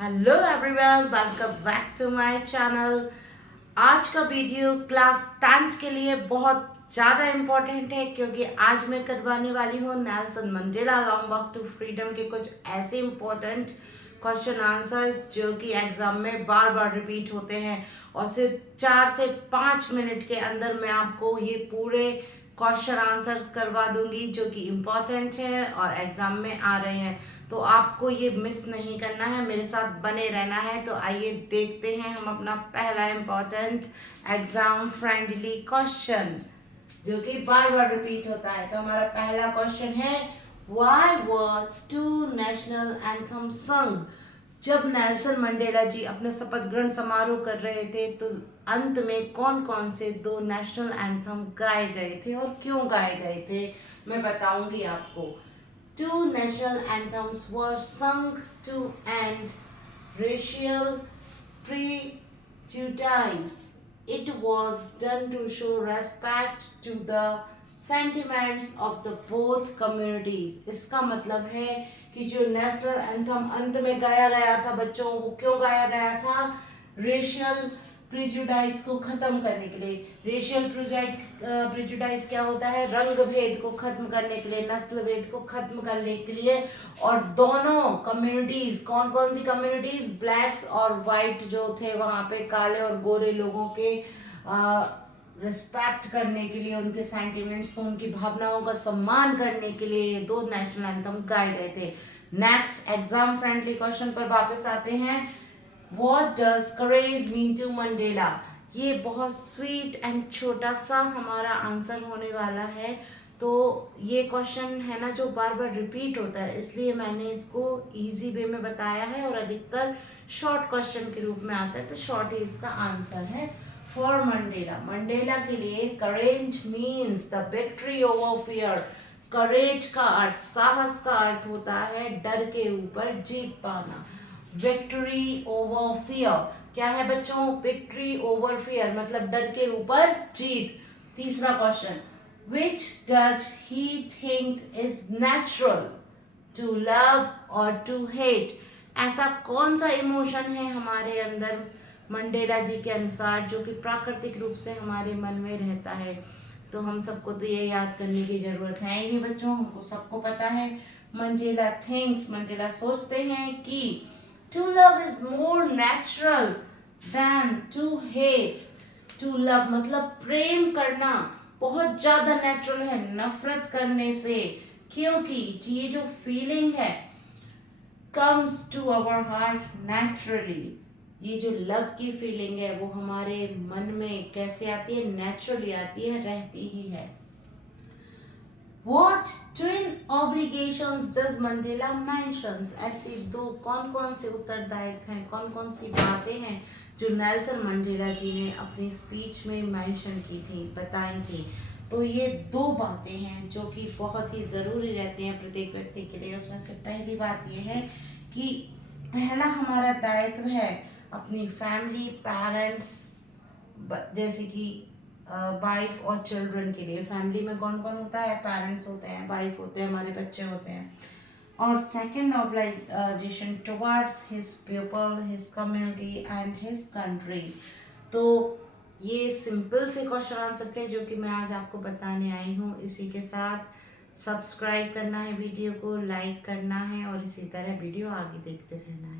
Hello everyone, welcome back to my channel. आज का video class 10th के लिए बहुत ज़्यादा इम्पोर्टेंट है क्योंकि आज मैं करवाने वाली हूँ Nelson Mandela long walk to freedom के कुछ ऐसे इम्पोर्टेंट क्वेश्चन आंसर्स जो कि एग्जाम में बार बार रिपीट होते हैं और सिर्फ 4 से 5 मिनट के अंदर मैं आपको ये पूरे क्वेश्चन आंसर्स करवा दूंगी जो कि इम्पोर्टेंट है और एग्जाम में आ रहे हैं। तो आपको ये मिस नहीं करना है, मेरे साथ बने रहना है। तो आइए देखते हैं हम अपना पहला इम्पोर्टेंट एग्जाम फ्रेंडली क्वेश्चन जो कि बार बार रिपीट होता है। तो हमारा पहला क्वेश्चन है, why were two national anthem sung? जब नेल्सन मंडेला जी अपने शपथ ग्रहण समारोह कर रहे थे तो अंत में कौन कौन से दो नेशनल एंथम गाए गए थे और क्यों गाए गए थे, मैं बताऊंगी आपको। Two national anthems were sung to end racial prejudice. It was done to show respect to the sentiments of the both communities. इसका मतलब है कि जो नेशनल एंथम अंत में गाया गया था बच्चों, वो क्यों गाया गया था? रेशियल प्रिजुडाइज को खत्म करने के लिए। रेशियल प्रिजुडाइज क्या होता है? रंग भेद को खत्म करने के लिए, नस्ल भेद को खत्म करने के लिए। और दोनों कम्युनिटीज, कौन कौन सी कम्युनिटीज? ब्लैक्स और वाइट जो थे वहां पे, काले और गोरे लोगों के रिस्पेक्ट करने के लिए, उनके सेंटिमेंट्स को, उनकी भावनाओं का सम्मान करने के लिए ये दो नेशनल एंथम गाए गए थे। नेक्स्ट एग्जाम फ्रेंडली क्वेश्चन पर वापस आते हैं। What does courage mean to Mandela? ये बहुत स्वीट एंड छोटा सा हमारा आंसर होने वाला है। तो ये क्वेश्चन है ना जो बार बार रिपीट होता है, इसलिए मैंने इसको इजी वे में बताया है और अधिकतर शॉर्ट क्वेश्चन के रूप में आता है, तो शॉर्ट ही इसका आंसर है। फॉर मंडेला, मंडेला के लिए courage means the victory over fear. Courage का अर्थ, साहस का अर्थ होता है डर के ऊपर जीत पाना। विक्ट्री ओवर फियर क्या है बच्चों? विक्ट्री ओवर फियर मतलब डर के ऊपर जीत। तीसरा question, which does he think is natural, to love और टू हेट? ऐसा कौन सा इमोशन है हमारे अंदर मंडेला जी के अनुसार जो कि प्राकृतिक रूप से हमारे मन में रहता है? तो हम सबको तो ये याद करने की जरूरत है ही नहीं बच्चों, हमको सबको पता है। मंडेला थिंक्स, मंडेला सोचते हैं कि to love is more natural than to hate. To love मतलब प्रेम करना बहुत ज्यादा नेचुरल है नफरत करने से, क्योंकि ये जो फीलिंग है comes to our heart naturally. ये जो लव की फीलिंग है वो हमारे मन में कैसे आती है? नेचुरली आती है, रहती ही है। What twin obligations does Mandela mentions? ऐसे दो कौन कौन से उत्तरदायित्व हैं, कौन कौन सी बातें हैं जो नेल्सन मंडेला जी ने अपनी स्पीच में मेंशन की थी, बताई थी? तो ये दो बातें हैं जो कि बहुत ही ज़रूरी रहती हैं प्रत्येक व्यक्ति के लिए। उसमें से पहली बात ये है कि पहला हमारा दायित्व है अपनी फैमिली, पेरेंट्स, जैसे कि वाइफ और चिल्ड्रन के लिए। फैमिली में कौन कौन होता है? पेरेंट्स होते हैं, वाइफ होते हैं, हमारे बच्चे होते हैं। और second obligation towards his people, his community and his country. तो ये सिंपल से क्वेश्चन आंसर थे जो कि मैं आज आपको बताने आई हूँ। इसी के साथ सब्सक्राइब करना है, वीडियो को लाइक करना है और इसी तरह वीडियो आगे देखते रहना है।